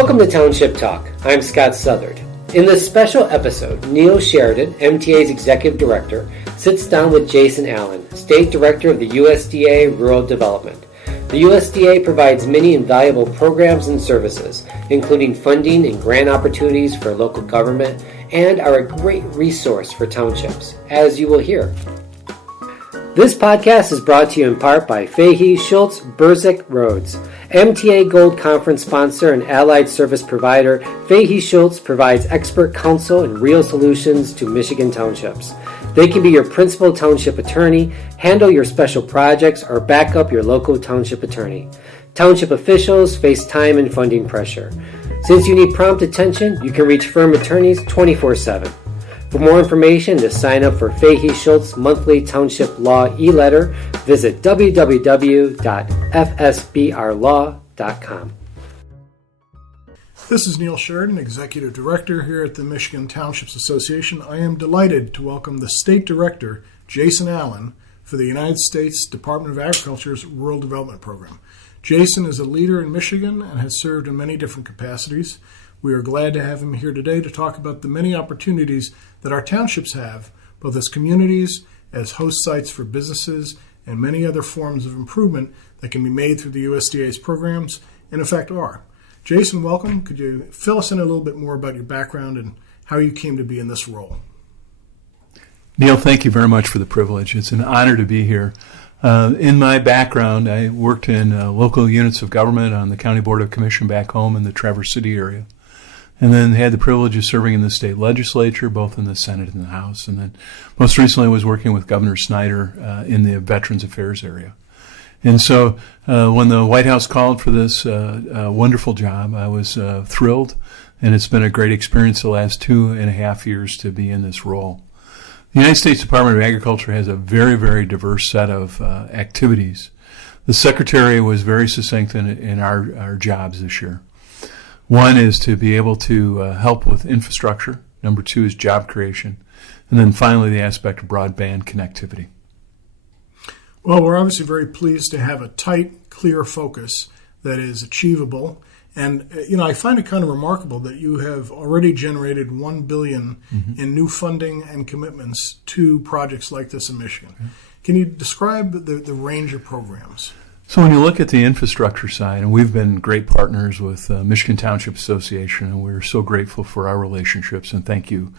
Welcome to Township Talk. I'm Scott Southard. In this special episode, Neil Sheridan, MTA's Executive Director, sits down with Jason Allen, State Director of the USDA Rural Development. The USDA provides many invaluable programs and services, including funding and grant opportunities for local government, and are a great resource for townships, as you will hear. This podcast is brought to you in part by Fahey Schultz Burzych Rhodes. MTA Gold Conference sponsor and allied service provider, Fahey Schultz provides expert counsel and real solutions to Michigan townships. They can be your principal township attorney, handle your special projects, or back up your local township attorney. Township officials face time and funding pressure. Since you need prompt attention, you can reach firm attorneys 24/7. For more information to sign up for Fahey Schultz monthly township law e-letter, visit www.fsbrlaw.com. This is Neil Sheridan, Executive Director here at the Michigan Townships Association. I am delighted to welcome the State Director, Jason Allen, for the United States Department of Agriculture's Rural Development Program. Jason is a leader in Michigan and has served in many different capacities. We are glad to have him here today to talk about the many opportunities that our townships have, both as communities, as host sites for businesses, and many other forms of improvement that can be made through the USDA's programs, and in fact are. Jason, welcome. Could you fill us in a little bit more about your background and how you came to be in this role? Neil, thank you very much for the privilege. It's an honor to be here. In my background, I worked in local units of government on the County Board of Commission back home in the Traverse City area, and then had the privilege of serving in the state legislature, both in the Senate and the House. And then most recently I was working with Governor Snyder in the Veterans Affairs area. And so when the White House called for this wonderful job, I was thrilled, and it's been a great experience the last 2.5 years to be in this role. The United States Department of Agriculture has a very, very diverse set of activities. The Secretary was very succinct in our jobs this year. One is to be able to help with infrastructure. Number two is job creation. And then finally, the aspect of broadband connectivity. Well, we're obviously very pleased to have a tight, clear focus that is achievable. And, I find it kind of remarkable that you have already generated $1 billion in new funding and commitments to projects like this in Michigan. Can you describe the range of programs? So when you look at the infrastructure side, and we've been great partners with Michigan Township Association, and we're so grateful for our relationships, and thank you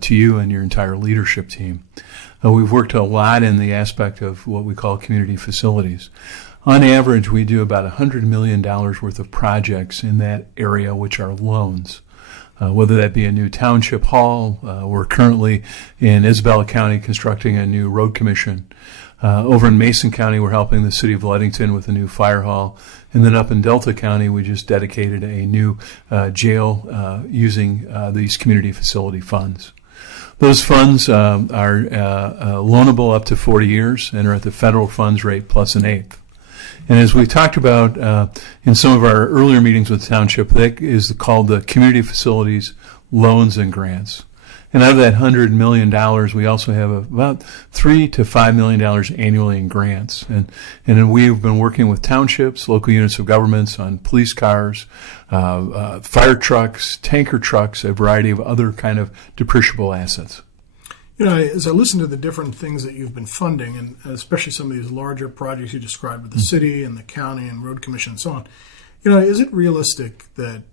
to you and your entire leadership team. We've worked a lot in the aspect of what we call community facilities. On average, we do about $100 million worth of projects in that area, which are loans. Whether that be a new township hall, we're currently in Isabella County constructing a new road commission. Over in Mason County, we're helping the city of Ludington with a new fire hall. And then up in Delta County, we just dedicated a new jail using these community facility funds. Those funds are loanable up to 40 years and are at the federal funds rate plus an eighth. And as we talked about in some of our earlier meetings with the township, that is called the Community Facilities Loans and Grants. And out of that $100 million, we also have about $3 to $5 million annually in grants. And we've been working with townships, local units of governments on police cars, fire trucks, tanker trucks, a variety of other kind of depreciable assets. As I listen to the different things that you've been funding, and especially some of these larger projects you described with the city and the county and road commission and so on, is it realistic that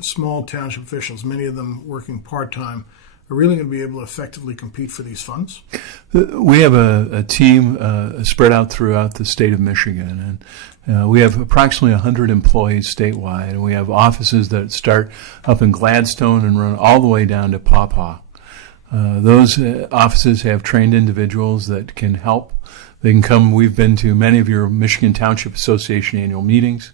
small township officials, many of them working part-time, are really going to be able to effectively compete for these funds? We have a team spread out throughout the state of Michigan, and we have approximately 100 employees statewide, and we have offices that start up in Gladstone and run all the way down to Paw Paw. Those offices have trained individuals that can help. They can come. We've been to many of your Michigan Township Association annual meetings,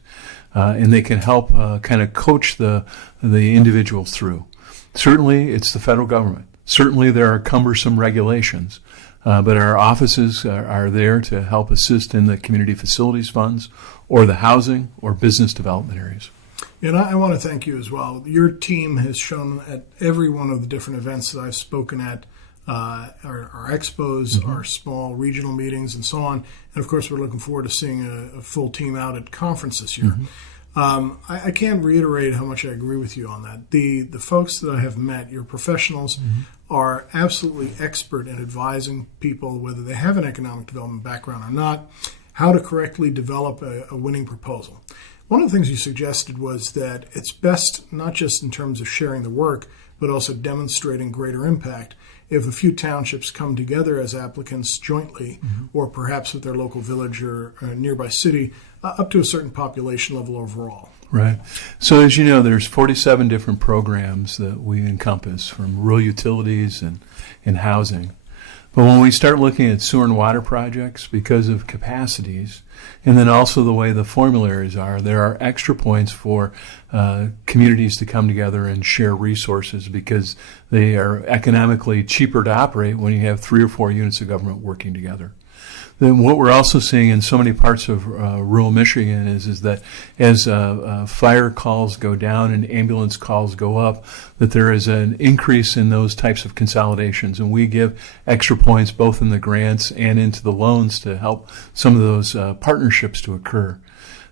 and they can help kind of coach the individuals through. Certainly, it's the federal government. Certainly, there are cumbersome regulations, but our offices are there to help assist in the community facilities funds or the housing or business development areas. And I want to thank you as well. Your team has shown at every one of the different events that I've spoken at, our expos, our small regional meetings, and so on. And, of course, we're looking forward to seeing a full team out at conference this year. I can't reiterate how much I agree with you on that. The folks that I have met, your professionals, are absolutely expert in advising people, whether they have an economic development background or not, how to correctly develop a winning proposal. One of the things you suggested was that it's best not just in terms of sharing the work, but also demonstrating greater impact if a few townships come together as applicants jointly, or perhaps with their local village or nearby city, up to a certain population level overall. Right. So as you know, there's 47 different programs that we encompass, from rural utilities and housing. But when we start looking at sewer and water projects, because of capacities, and then also the way the formularies are, there are extra points for communities to come together and share resources, because they are economically cheaper to operate when you have 3 or 4 units of government working together. Then what we're also seeing in so many parts of rural Michigan is that as fire calls go down and ambulance calls go up, that there is an increase in those types of consolidations. And we give extra points both in the grants and into the loans to help some of those partnerships to occur.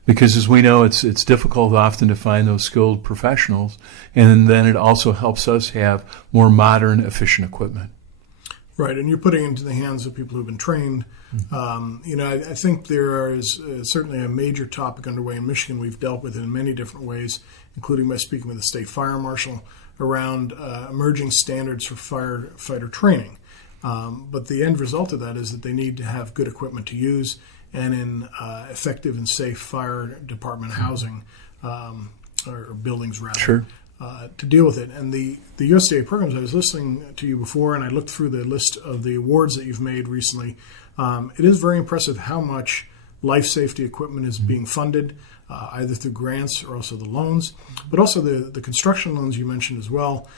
Because as we know, it's difficult often to find those skilled professionals, and then it also helps us have more modern, efficient equipment. Right, and you're putting it into the hands of people who've been trained. I think there is certainly a major topic underway in Michigan we've dealt with in many different ways, including by speaking with the state fire marshal around emerging standards for firefighter training. But the end result of that is that they need to have good equipment to use and in effective and safe fire department housing or buildings, rather. Sure. To deal with it. And the USDA programs, I was listening to you before, and I looked through the list of the awards that you've made recently. It is very impressive how much life safety equipment is being funded, either through grants or also the loans, but also the construction loans you mentioned as well.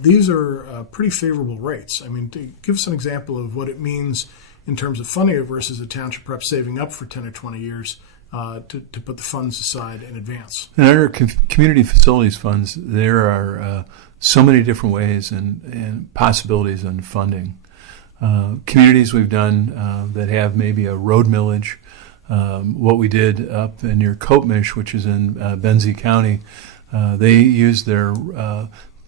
These are pretty favorable rates. I mean, to give us an example of what it means in terms of funding it versus a township perhaps saving up for 10 or 20 years to put the funds aside in advance. And under community facilities funds, there are so many different ways and possibilities in funding. Communities we've done that have maybe a road millage, what we did up near Copemish, which is in Benzie County, they used their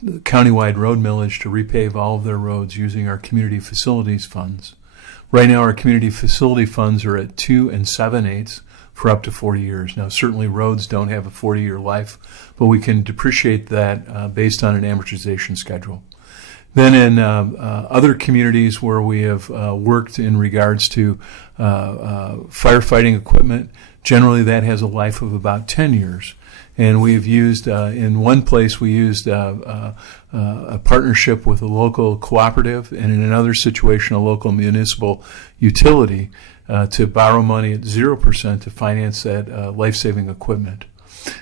countywide road millage to repave all of their roads using our community facilities funds. Right now, our community facility funds are at 2 7/8 for up to 40 years. Now, certainly roads don't have a 40-year life, but we can depreciate that based on an amortization schedule. Then in other communities where we have worked in regards to firefighting equipment, generally that has a life of about 10 years. And we've used, in one place, we used a partnership with a local cooperative, and in another situation, a local municipal utility to borrow money at 0% to finance that life-saving equipment.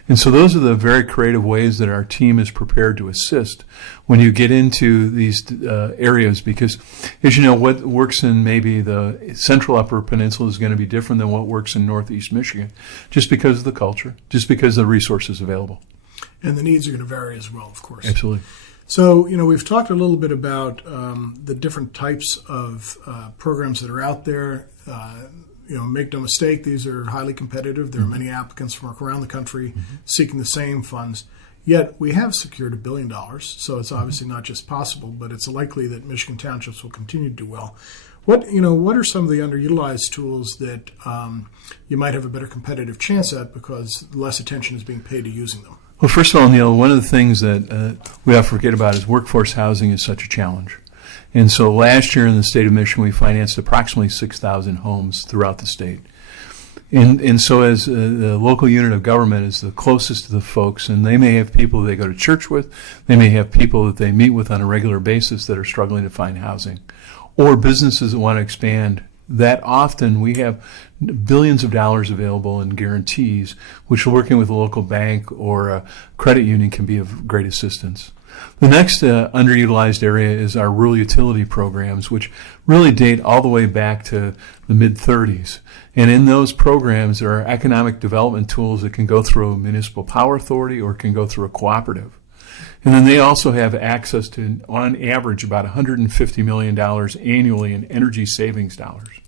And so those are the very creative ways that our team is prepared to assist when you get into these areas, because as you know, what works in maybe the central upper peninsula is going to be different than what works in northeast Michigan, just because of the culture, just because of the resources available. And the needs are going to vary as well, of course. Absolutely. So, we've talked a little bit about the different types of programs that are out there. Make no mistake, these are highly competitive. There are many applicants from around the country seeking the same funds. Yet we have secured $1 billion, so it's obviously not just possible, but it's likely that Michigan Townships will continue to do well. What are some of the underutilized tools that you might have a better competitive chance at because less attention is being paid to using them? Well, first of all, Neil, one of the things that we often forget about is workforce housing is such a challenge. And so last year in the state of Michigan, we financed approximately 6,000 homes throughout the state. And so as the local unit of government is the closest to the folks, and they may have people they go to church with, they may have people that they meet with on a regular basis that are struggling to find housing, or businesses that want to expand. That often we have billions of dollars available in guarantees, which working with a local bank or a credit union can be of great assistance. The next underutilized area is our rural utility programs, which really date all the way back to the mid-30s. And in those programs, there are economic development tools that can go through a municipal power authority or can go through a cooperative. And then they also have access to, on average, about $150 million annually in energy savings dollars.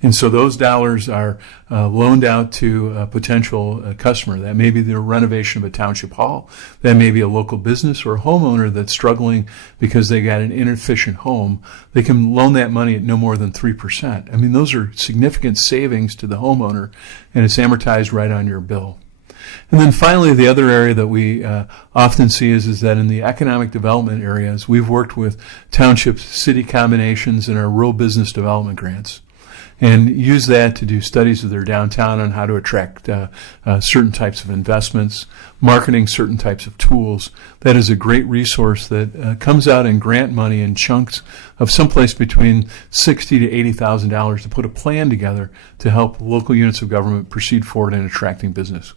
And so those dollars are loaned out to a potential customer. That may be the renovation of a township hall. That may be a local business or a homeowner that's struggling because they got an inefficient home. They can loan that money at no more than 3%. I mean, those are significant savings to the homeowner, and it's amortized right on your bill. And then finally, the other area that we often see is that in the economic development areas, we've worked with township city combinations and our rural business development grants, and use that to do studies of their downtown on how to attract certain types of investments, marketing certain types of tools. That is a great resource that comes out in grant money in chunks of someplace between $60,000 to $80,000 to put a plan together to help local units of government proceed forward in attracting business.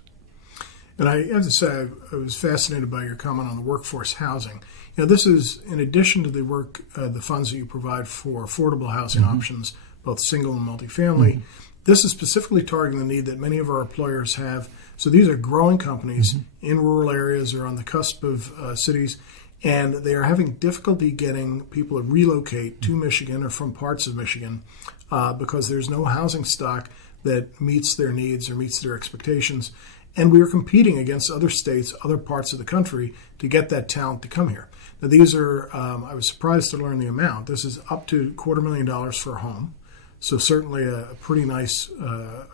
And I have to say, I was fascinated by your comment on the workforce housing. This is in addition to the work, the funds that you provide for affordable housing options, both single and multifamily. This is specifically targeting the need that many of our employers have. So these are growing companies in rural areas or on the cusp of cities, and they are having difficulty getting people to relocate to Michigan or from parts of Michigan because there's no housing stock that meets their needs or meets their expectations. And we are competing against other states, other parts of the country to get that talent to come here. Now, these are, I was surprised to learn the amount. This is up to $250,000 for a home. So certainly a pretty nice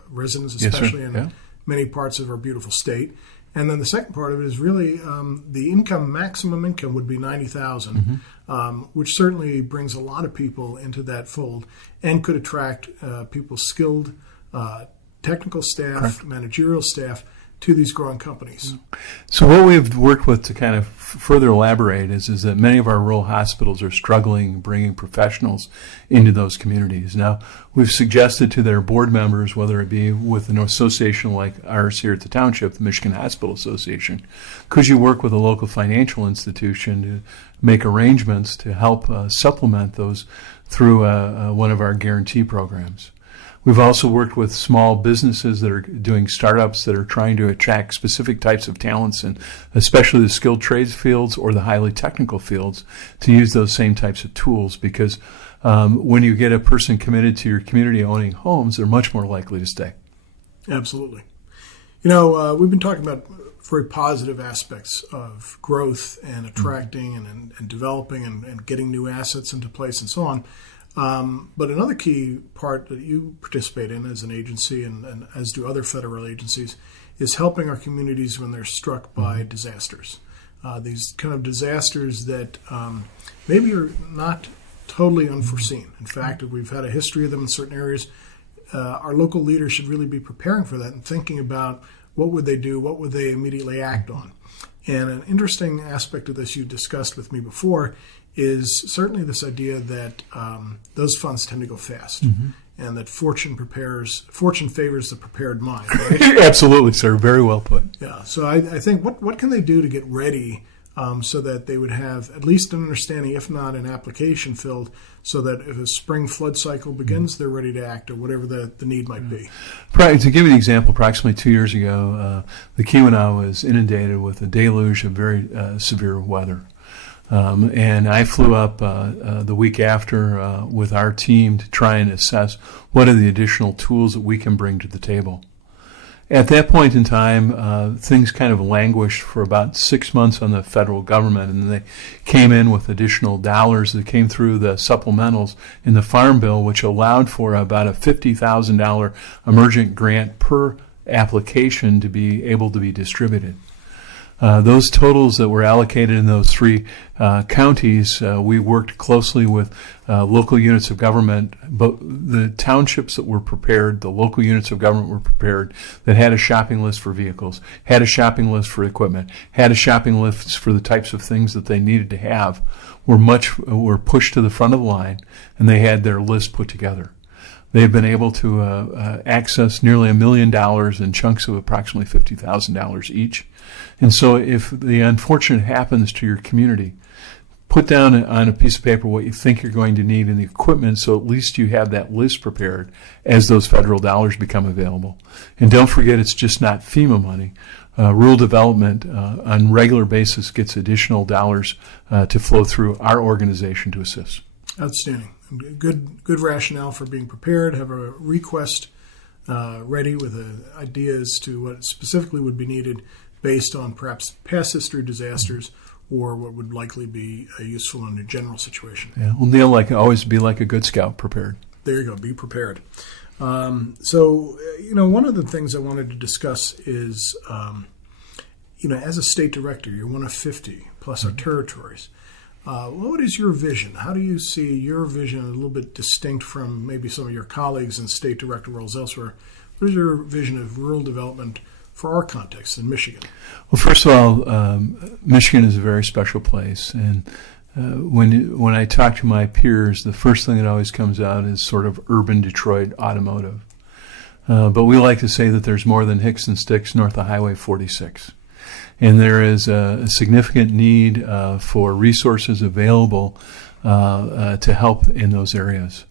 residence, especially in many parts of our beautiful state. And then the second part of it is really the maximum income would be $90,000, which certainly brings a lot of people into that fold and could attract people skilled technical staff, managerial staff, to these growing companies. So what we've worked with to kind of further elaborate is that many of our rural hospitals are struggling bringing professionals into those communities. Now, we've suggested to their board members, whether it be with an association like ours here at the Township, the Michigan Hospital Association, could you work with a local financial institution to make arrangements to help supplement those through one of our guarantee programs? We've also worked with small businesses that are doing startups that are trying to attract specific types of talents, and especially the skilled trades fields or the highly technical fields, to use those same types of tools, because when you get a person committed to your community owning homes, they're much more likely to stay. Absolutely. We've been talking about very positive aspects of growth and attracting and developing and getting new assets into place and so on. But another key part that you participate in as an agency, and as do other federal agencies, is helping our communities when they're struck by disasters. These kind of disasters that maybe are not totally unforeseen. In fact, if we've had a history of them in certain areas, our local leaders should really be preparing for that and thinking about what would they do, what would they immediately act on. And an interesting aspect of this you discussed with me before is certainly this idea that those funds tend to go fast, and that fortune favors the prepared mind. Right? Absolutely, sir. Very well put. Yeah. So I think what can they do to get ready so that they would have at least an understanding, if not an application filled, so that if a spring flood cycle begins, they're ready to act, or whatever the need might be. To give you an example, approximately 2 years ago, the Keweenaw was inundated with a deluge of very severe weather. And I flew up the week after with our team to try and assess what are the additional tools that we can bring to the table. At that point in time, things kind of languished for about 6 months on the federal government, and they came in with additional dollars that came through the supplementals in the Farm Bill, which allowed for about a $50,000 emergent grant per application to be able to be distributed. Those totals that were allocated in those three counties, we worked closely with local units of government, but the townships that were prepared, the local units of government were prepared, that had a shopping list for vehicles, had a shopping list for equipment, had a shopping list for the types of things that they needed to have, were pushed to the front of the line, and they had their list put together. They've been able to access nearly $1 million in chunks of approximately $50,000 each. And so if the unfortunate happens to your community, put down on a piece of paper what you think you're going to need in the equipment, so at least you have that list prepared as those federal dollars become available. And don't forget, it's just not FEMA money. Rural development on a regular basis gets additional dollars to flow through our organization to assist. Outstanding. good rationale for being prepared, have a request ready with an idea as to what specifically would be needed based on perhaps past history disasters or what would likely be useful in a general situation. Yeah. Well, Neil, always be like a good scout, prepared. There you go. Be prepared. One of the things I wanted to discuss is, as a state director, you're one of 50 plus our territories. What is your vision? How do you see your vision a little bit distinct from maybe some of your colleagues in state director roles elsewhere? What is your vision of rural development for our context in Michigan? Well, first of all, Michigan is a very special place, and when I talk to my peers, the first thing that always comes out is sort of urban Detroit automotive. But we like to say that there's more than Hicks and Sticks north of Highway 46. And there is a significant need for resources available to help in those areas.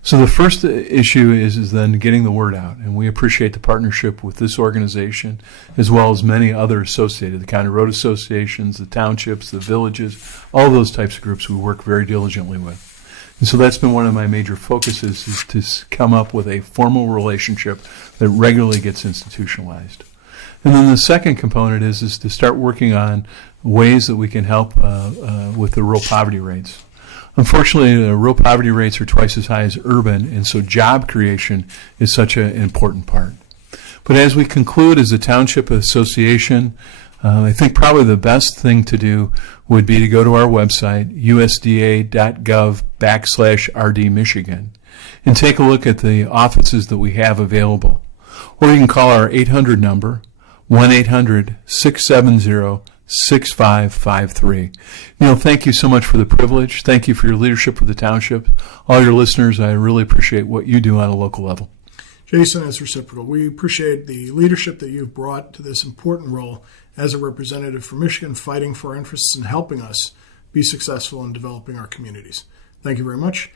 So the first issue is then getting the word out, and we appreciate the partnership with this organization as well as many other associated, the county road associations, the townships, the villages, all those types of groups we work very diligently with. And so that's been one of my major focuses, is to come up with a formal relationship that regularly gets institutionalized. And then the second component is to start working on ways that we can help with the rural poverty rates. Unfortunately, the rural poverty rates are twice as high as urban, and so job creation is such an important part. But as we conclude as a township association, I think probably the best thing to do would be to go to our website, USDA.gov/RD Michigan, and take a look at the offices that we have available. Or you can call our 800 number, 1-800-670-6553. Neil, thank you so much for the privilege. Thank you for your leadership with the township. All your listeners, I really appreciate what you do on a local level. Jason, is reciprocal. We appreciate the leadership that you've brought to this important role as a representative for Michigan, fighting for our interests and helping us be successful in developing our communities. Thank you very much.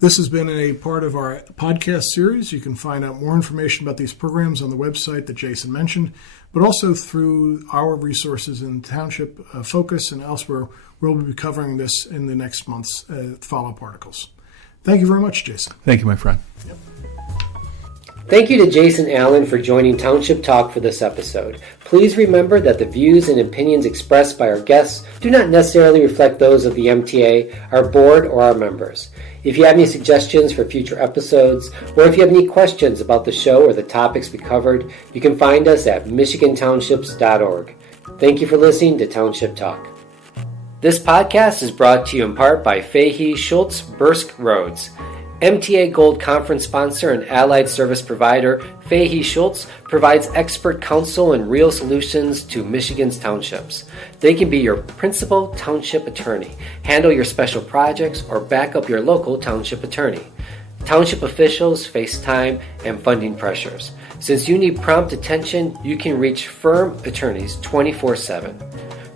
This has been a part of our podcast series. You can find out more information about these programs on the website that Jason mentioned, but also through our resources in Township Focus and elsewhere. We'll be covering this in the next month's follow-up articles. Thank you very much, Jason. Thank you, my friend. Yep. Thank you to Jason Allen for joining Township Talk for this episode. Please remember that the views and opinions expressed by our guests do not necessarily reflect those of the MTA, our board, or our members. If you have any suggestions for future episodes, or if you have any questions about the show or the topics we covered, you can find us at michigantownships.org. Thank you for listening to Township Talk. This podcast is brought to you in part by Fahey Schultz Burzych Rhodes. MTA Gold Conference sponsor and allied service provider Fahey Schultz provides expert counsel and real solutions to Michigan's townships. They can be your principal township attorney, handle your special projects, or back up your local township attorney. Township officials face time and funding pressures. Since you need prompt attention, you can reach firm attorneys 24/7.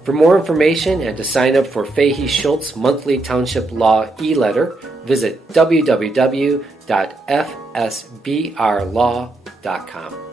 For more information and to sign up for Fahey Schultz monthly township law e-letter, visit www.fsbrlaw.com.